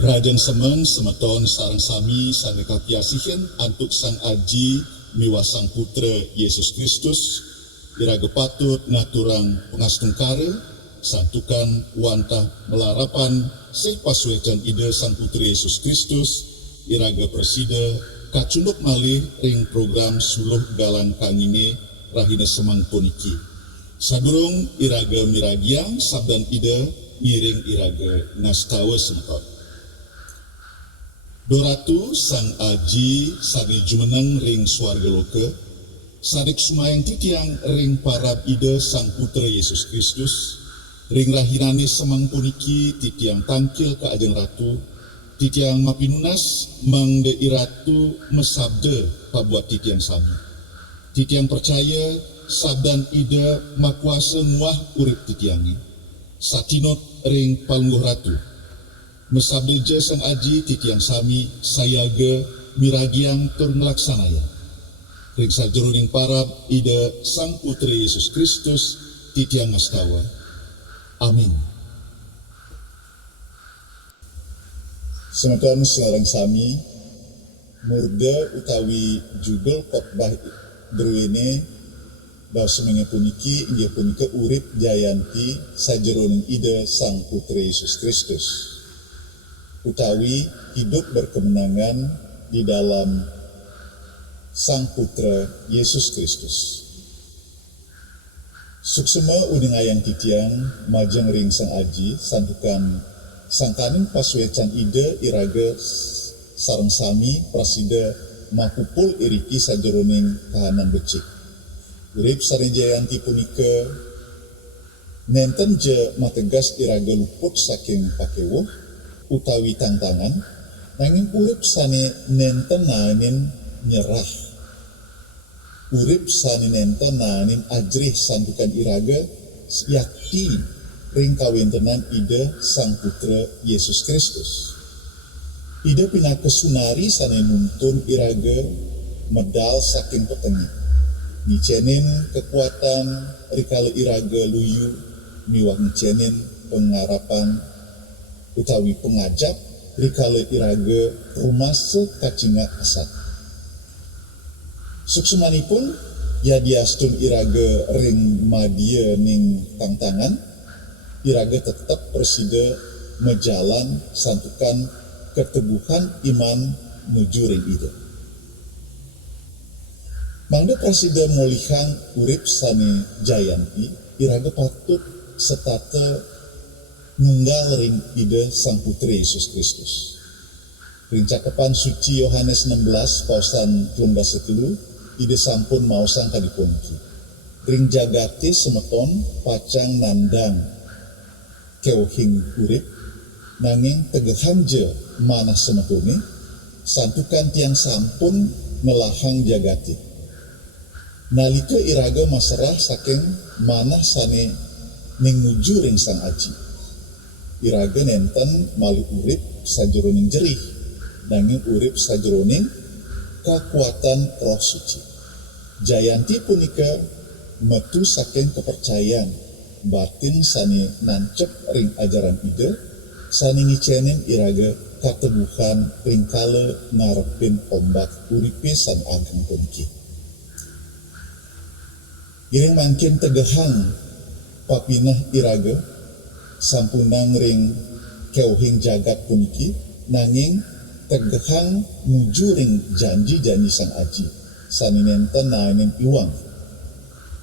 Rajan semeng semeton sarang sami saneka piasihen antuk sang aji miwa sang putra Yesus Kristus iraga patut naturang pengastungkara santukan wantah melarapan sepaswecan ide sang putra Yesus Kristus iraga presida kacunduk malih ring program suluh galang kangine rahina semang puniki sadurung iraga miragiang sabdan ide ngiring iraga ngastawa semeton. Doratu sang aji sani jumeneng ring swarga loka sadik sumayang titiang ring parab ide sang putra Yesus Kristus ring rahirane semang puniki titiang tangkil ke ajeng ratu titiang mapinunas mangde iratu mesabde pabuat titiang sami titiang percaya sabdan ide makuasa muah urip titiangi satinot ring palungguh ratu mesabdeja sang aji titiang sami sayaga miragiang tur ngelaksanaya ring sajeruning parab ida sang putra Yesus Kristus titiang ngastawa. Amin. Semeton sareng sami murda utawi judul khotbah druene bahwa semenge puniki inggih punika urip jayanti sajeroning ida sang putra Yesus Kristus utawi hidup berkemenangan di dalam sang putra Yesus Kristus. Suksema uning ayang titiang majeng ring sang aji santukan sangkaning paswecan ide iraga sareng sami prasida makupul iriki sajeroning kahanan becik. Urip sareng jayanti punika nenten je mategas iraga luput saking pakewuh utawi tantangan nanging urip sane nenten nanin nyerah urip sane nenten nanin ajrih santukan iraga yakti ring kawintenan ide sang putra Yesus Kristus ide pinaka sunari sane nuntun iraga medal saking petengi ngicenin kekuatan rikala iraga luyu miwah ngicenin pengarapan utawi pengajap rikala iraga rumase kacinga asat. Suksemanipun yadiastun iraga ring madia ning tantangan iraga tetap presida mejalan santukan keteguhan iman menuju ring ide. Mangda presida molihang urip sane jayanti iraga patut setata nunggal ring ide sang putra Yesus Kristus. Ring cakepan suci Yohanes 16 pausan 13 ide sampun maosang kadipunki. Ring jagate semeton pacang nandang keuhing urip nanging tegehan je manah semetone santukan tiang sampun ngelahang jagate. Nalika iraga maserah saking manah sane ning nuju ring sang aji. Iraga nenten malu urip sajeroning jerih nanging urip sajeroning kekuatan roh suci. Jayanti punika metu saking kepercayaan batin sani nancep ring ajaran ide sani ngicenin iraga kateguhan ring kala ngarepin ombak uripe san ageng puniki. Iring mangkin tegehang papinah iraga sampunang ring keuhing jagat puniki nanging tegehang nuju ring janji-janji sang aji sani nenten naenin iwang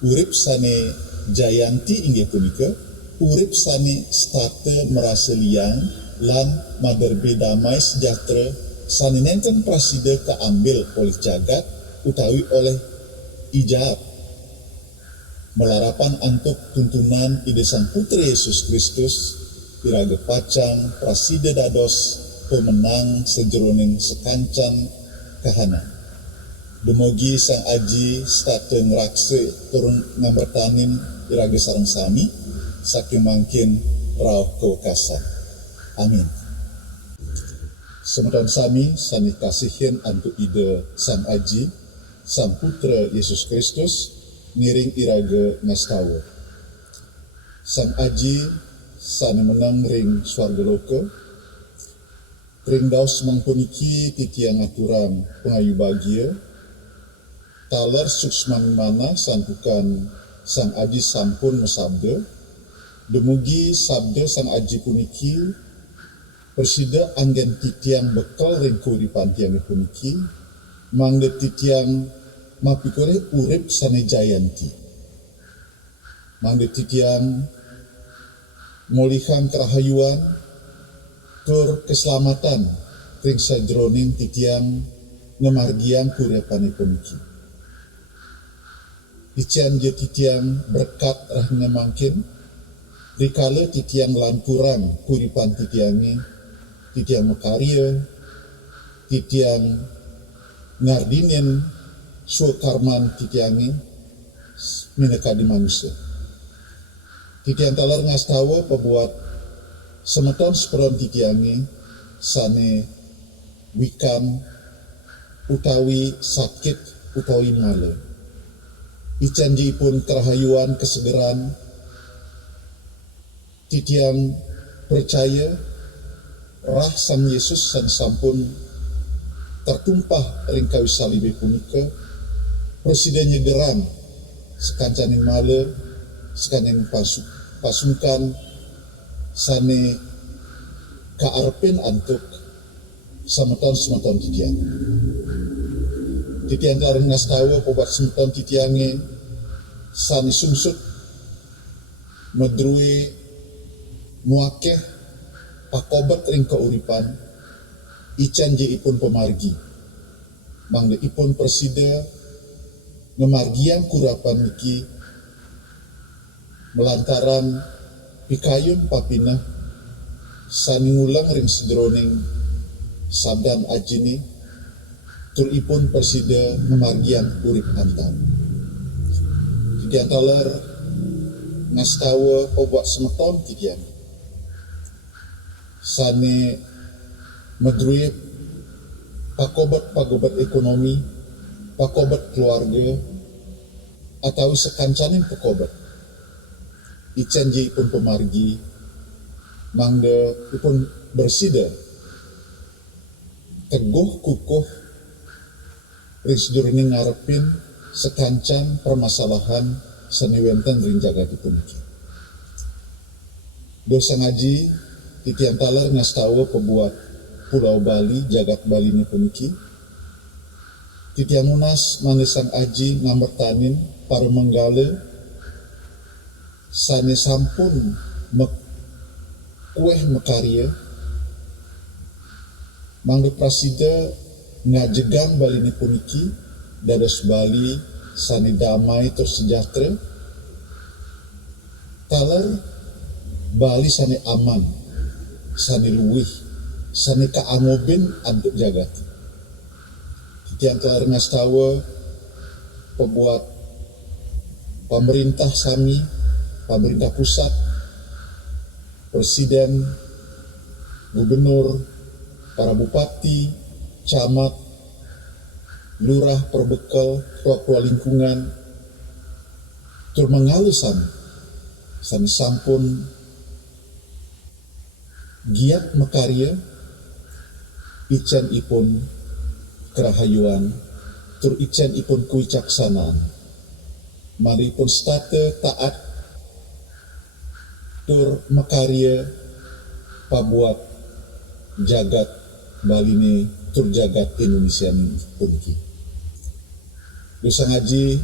urip sane jayanti inggih punika urip sane state merasa liang lan maderbe damai sejahtera sani nenten prasida kaambil oleh jagat utawi oleh ijab melarapan antuk tuntunan ide sang putra Yesus Kristus iraga pacang prasida dados pemenang sejeroning sekancan kahana demogi sang aji state ngrakse turun ngambertanin iraga sareng sami saking mangkin rauh kewekasan. Amin. Semeton sami sani kasihin antuk ide sang aji sang putra Yesus Kristus ngiring iraga ngastawa. Sang aji sane menang ring swarga loka Ringdaus mangpuniki titiang aturan pengayu bagia, taler suksman mana santukan sang aji sampun mesabda, demugi sabda sang aji puniki, persida anggen titiang bekal ring kuripan tiang puniki, mangde titiang mapikore urip sane Jayanti. Mangde titiang molihan kerahayuan, tur keselamatan ring sajroning titiang ngemargian kuripan puniki. Ician je titiang berkat rahna mangkin, rikala titiang lankurang kuripan titiangi, titiang makarya, titiang ngardinin sukarman titiangi, mineka di manusia. Titiang talar ngastawa pebuat semeton seperon titiangi, sane wikan utawi sakit utawi male. Icanji pun kerahayuan kesegeran, titiang percaya rah sang Yesus san sampun tertumpah ring kayu salibe punika, presidennya gerang sekancaning male, sekancaning pasungkan sane kaarpen antuk semeton titiang. Titiang kareng ngastawa pobat semeton titiange sane sungsut medrue muakeh pakobat ring kauripan, ican je ipun pemargi, mangde ipun persida ngemargian kurapan niki melantaran pikayun papina sani ngulang ring sedroning sabdan ajini, tur ipun persida ngemargian urip antar. Titiang talar ngastawa obat semeton titiang sane medruip pakobat ekonomi, pakobat keluarga, atau sekancanin pakobat. Ican je ipun pemargi, mangde ipun bersida teguh kukuh ring sedurunge ngarepin sekancan permasalahan saniwenten ring jagat puniki. Dosa ngaji titiang talar ngastawa pebuat Pulau Bali, jagat Bali ni puniki. Titiang unas manisang aji ngamertanin para menggala sane sampun kueh mekarya, mangde prasida ngajegang Bali ni puniki, dados Bali sane damai tersejahtera, talar Bali sane aman, sane luwih, sane kaangobin antuk jagat. Titiang talar ngastawa pebuat pemerintah sami, pemerintah pusat, presiden, gubernur, para bupati, camat, lurah, perbekal, ketua lingkungan, tur mengalusan sani sampun giat mekarya, ican ipun kerahayuan, tur ican ipun kuicaksanaan, mari ipun state taat, tur mekarya pabuat jagat Bali ni, tur jagat Indonesia ni puniki. Dosa ngaji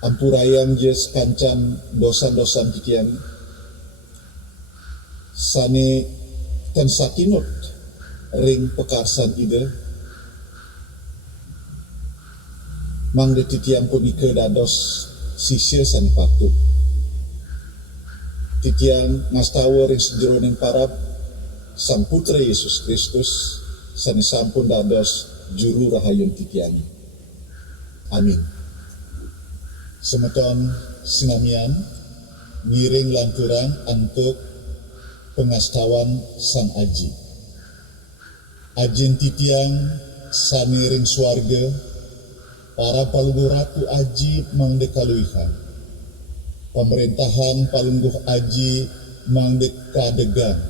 ampurayang je sekancan dosan-dosan titiang sane ten sakinut ring pekarsan ide, mangde titiang pun ike dados sisya sane patut. Titiang ngastawa ring sejroning parab Sang Putra Yesus Kristus sane sampun dados juru rahayun titiang. Amin. Semeton sinamian ngiring lanturan antuk pengastawan Sang Aji. Ajin titiang sane ring swarga, para paluguratu aji mangde kaluihan. Pemerintahan palungguh aji mangde kadegan.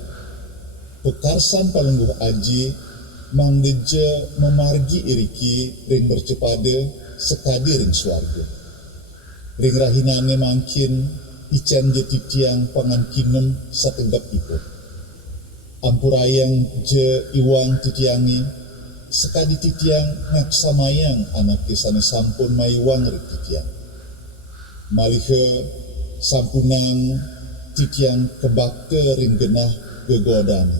pekarsan palungguh aji mangdeja memargi iriki ring bercepada sekadi ring suarga. Ring rahinane mangkin ican je titiang pangantinem satenggap ipun. Ampurayang je iwang titiangi sekadi titiang ngaksamayang anak kisane sampun maiwang ring titiang. Malihe sampunang titiang kebakte ring genah gegodana.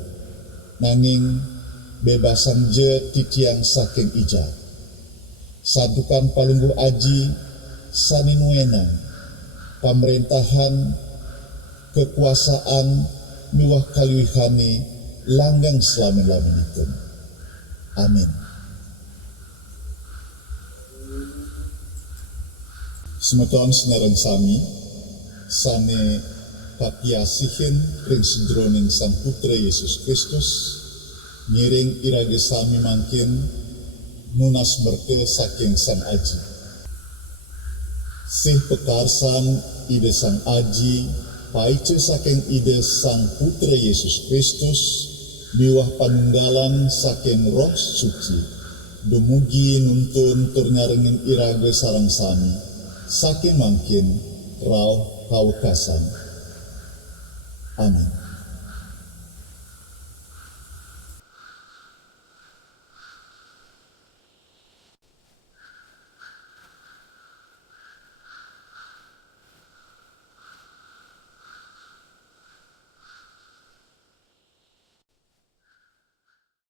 Nanging bebasan je titiang saking ija. Sadukan palungguh aji saninuenang pemerintahan kekuasaan miwah kaliwihani langgang selama-lamanipun. Amin. Semeton senaran sami sane papiasihin ring sedroning Sang Putra Yesus Kristus ngiring irage sami mangkin nunas berke saking Sang Aji. Sih pekarsan ide Sang Aji paice saking ide Sang Putra Yesus Kristus miwah panunggalan saking Roh Suci dumugi nuntun turnyaringin irage sarang sami saking mangkin rauh kawekasan. Amin.